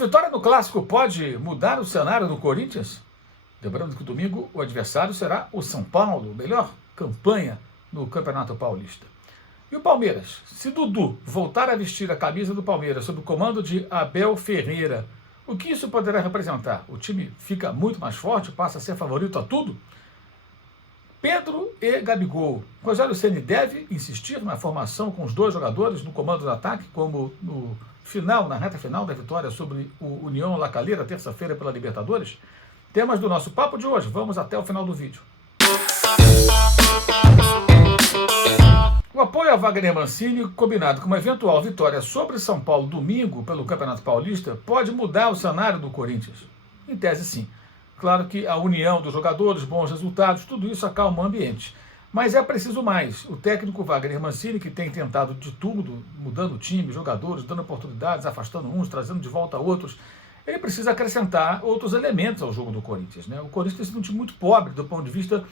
vitória no Clássico pode mudar o cenário do Corinthians? Lembrando que domingo o adversário será o São Paulo, melhor campanha no Campeonato Paulista. E o Palmeiras? Se Dudu voltar a vestir a camisa do Palmeiras sob o comando de Abel Ferreira, o que isso poderá representar? O time fica muito mais forte, passa a ser favorito a tudo? Pedro e Gabigol. Rogério Ceni deve insistir na formação com os dois jogadores no comando do ataque, como na reta final da vitória sobre o União La Calera, terça-feira pela Libertadores? Temas do nosso papo de hoje. Vamos até o final do vídeo. O apoio a Wagner Mancini, combinado com uma eventual vitória sobre São Paulo domingo pelo Campeonato Paulista, pode mudar o cenário do Corinthians? Em tese, sim. Claro que a união dos jogadores, bons resultados, tudo isso acalma o ambiente. Mas é preciso mais. O técnico Wagner Mancini, que tem tentado de tudo, mudando o time, jogadores, dando oportunidades, afastando uns, trazendo de volta outros, ele precisa acrescentar outros elementos ao jogo do Corinthians, né? O Corinthians tem sido um time muito pobre do ponto de vista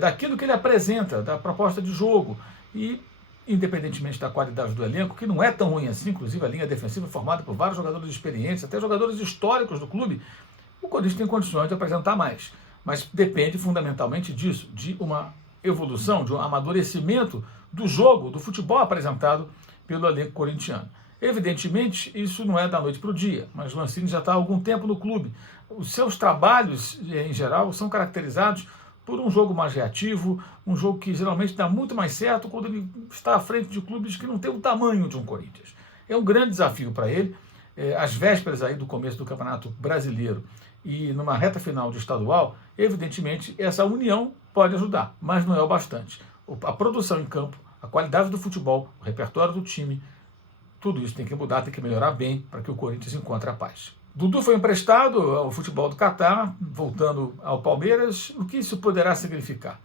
daquilo que ele apresenta, da proposta de jogo. E, independentemente da qualidade do elenco, que não é tão ruim assim, inclusive a linha defensiva formada por vários jogadores experientes, até jogadores históricos do clube, o Corinthians tem condições de apresentar mais. Mas depende fundamentalmente disso, de uma evolução, de um amadurecimento do jogo, do futebol apresentado pelo elenco corintiano. Evidentemente, isso não é da noite para o dia, mas o Mancini já está há algum tempo no clube. Os seus trabalhos, em geral, são caracterizados por um jogo mais reativo, um jogo que geralmente dá muito mais certo quando ele está à frente de clubes que não têm o tamanho de um Corinthians. É um grande desafio para ele, às vésperas aí do começo do Campeonato Brasileiro e numa reta final de estadual, evidentemente essa união pode ajudar, mas não é o bastante. A produção em campo, a qualidade do futebol, o repertório do time, tudo isso tem que mudar, tem que melhorar bem para que o Corinthians encontre a paz. Dudu foi emprestado ao futebol do Catar, voltando ao Palmeiras. O que isso poderá significar?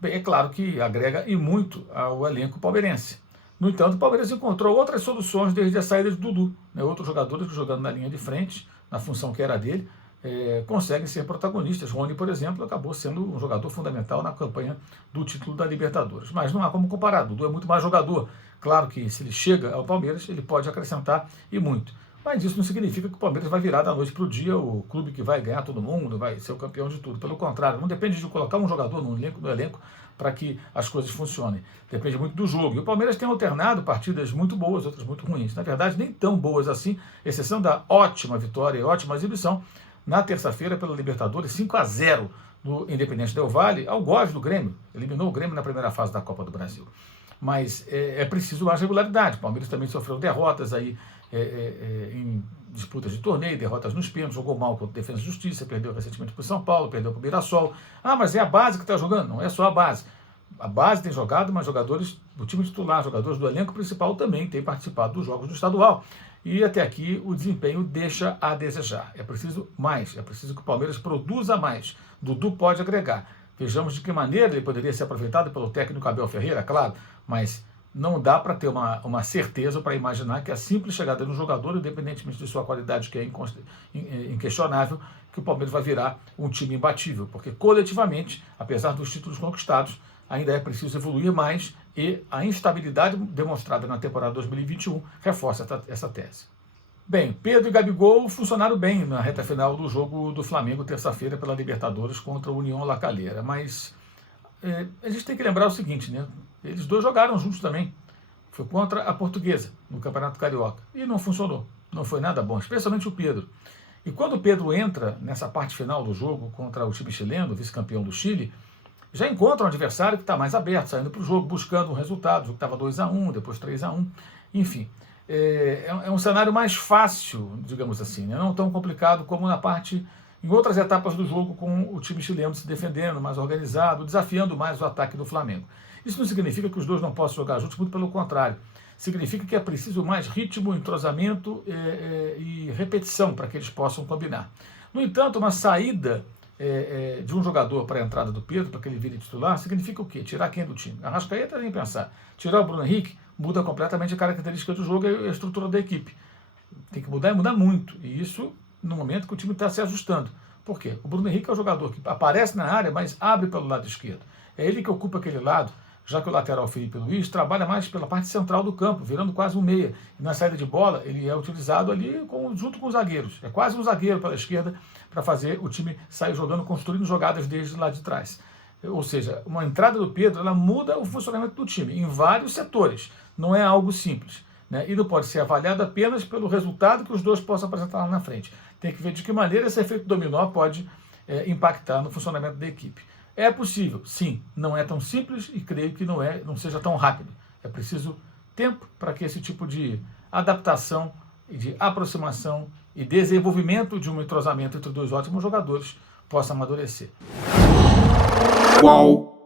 Bem, é claro que agrega e muito ao elenco palmeirense. No entanto, o Palmeiras encontrou outras soluções desde a saída de Dudu, né? Outros jogadores que jogando na linha de frente, na função que era dele, conseguem ser protagonistas. Rony, por exemplo, acabou sendo um jogador fundamental na campanha do título da Libertadores. Mas não há como comparar. Dudu é muito mais jogador. Claro que se ele chega ao Palmeiras, ele pode acrescentar e muito. Mas isso não significa que o Palmeiras vai virar da noite para o dia o clube que vai ganhar todo mundo, vai ser o campeão de tudo. Pelo contrário, não depende de colocar um jogador no elenco para que as coisas funcionem. Depende muito do jogo. E o Palmeiras tem alternado partidas muito boas, outras muito ruins. Na verdade, nem tão boas assim, exceção da ótima vitória e ótima exibição na terça-feira pela Libertadores, 5-0 no Independente Del Valle, ao gosto do Grêmio. Eliminou o Grêmio na primeira fase da Copa do Brasil. Mas é preciso mais regularidade. O Palmeiras também sofreu derrotas aí em disputas de torneio, derrotas nos pênaltis, jogou mal contra a Defesa e Justiça, perdeu recentemente para o São Paulo, perdeu para o Mirassol. Ah, mas é a base que está jogando? Não é só a base. A base tem jogado, mas jogadores do time titular, jogadores do elenco principal também têm participado dos jogos do estadual. E até aqui o desempenho deixa a desejar. É preciso mais, é preciso que o Palmeiras produza mais. Dudu pode agregar. Vejamos de que maneira ele poderia ser aproveitado pelo técnico Abel Ferreira, claro, mas não dá para ter uma certeza para imaginar que a simples chegada de um jogador, independentemente de sua qualidade, que é inquestionável, que o Palmeiras vai virar um time imbatível, porque coletivamente, apesar dos títulos conquistados, ainda é preciso evoluir mais e a instabilidade demonstrada na temporada 2021 reforça essa tese. Bem, Pedro e Gabigol funcionaram bem na reta final do jogo do Flamengo, terça-feira, pela Libertadores contra o União La Calera, mas a gente tem que lembrar o seguinte, né? Eles dois jogaram juntos também. Foi contra a Portuguesa, no Campeonato Carioca. E não funcionou. Não foi nada bom, especialmente o Pedro. E quando o Pedro entra nessa parte final do jogo contra o time chileno, vice-campeão do Chile, já encontra um adversário que está mais aberto, saindo para o jogo, buscando um resultado. O jogo estava 2-1, depois 3-1. Enfim, é um cenário mais fácil, digamos assim, né? Não tão complicado como em outras etapas do jogo, com o time chileno se defendendo, mais organizado, desafiando mais o ataque do Flamengo. Isso não significa que os dois não possam jogar juntos, muito pelo contrário. Significa que é preciso mais ritmo, entrosamento e repetição para que eles possam combinar. No entanto, uma saída de um jogador para a entrada do Pedro, para que ele vire titular, significa o quê? Tirar quem do time? Arrascaeta nem pensar. Tirar o Bruno Henrique muda completamente a característica do jogo e a estrutura da equipe. Tem que mudar e mudar muito. E isso no momento que o time está se ajustando. Por quê? O Bruno Henrique é o jogador que aparece na área, mas abre pelo lado esquerdo. É ele que ocupa aquele lado, já que o lateral Felipe Luiz trabalha mais pela parte central do campo, virando quase um meia. E na saída de bola, ele é utilizado ali junto com os zagueiros. É quase um zagueiro pela esquerda para fazer o time sair jogando, construindo jogadas desde lá de trás. Ou seja, uma entrada do Pedro, ela muda o funcionamento do time em vários setores. Não é algo simples, né? E não pode ser avaliado apenas pelo resultado que os dois possam apresentar lá na frente. Tem que ver de que maneira esse efeito dominó pode impactar no funcionamento da equipe. É possível, sim, não é tão simples e creio que não seja tão rápido. É preciso tempo para que esse tipo de adaptação, de aproximação e desenvolvimento de um entrosamento entre dois ótimos jogadores possa amadurecer. Uau!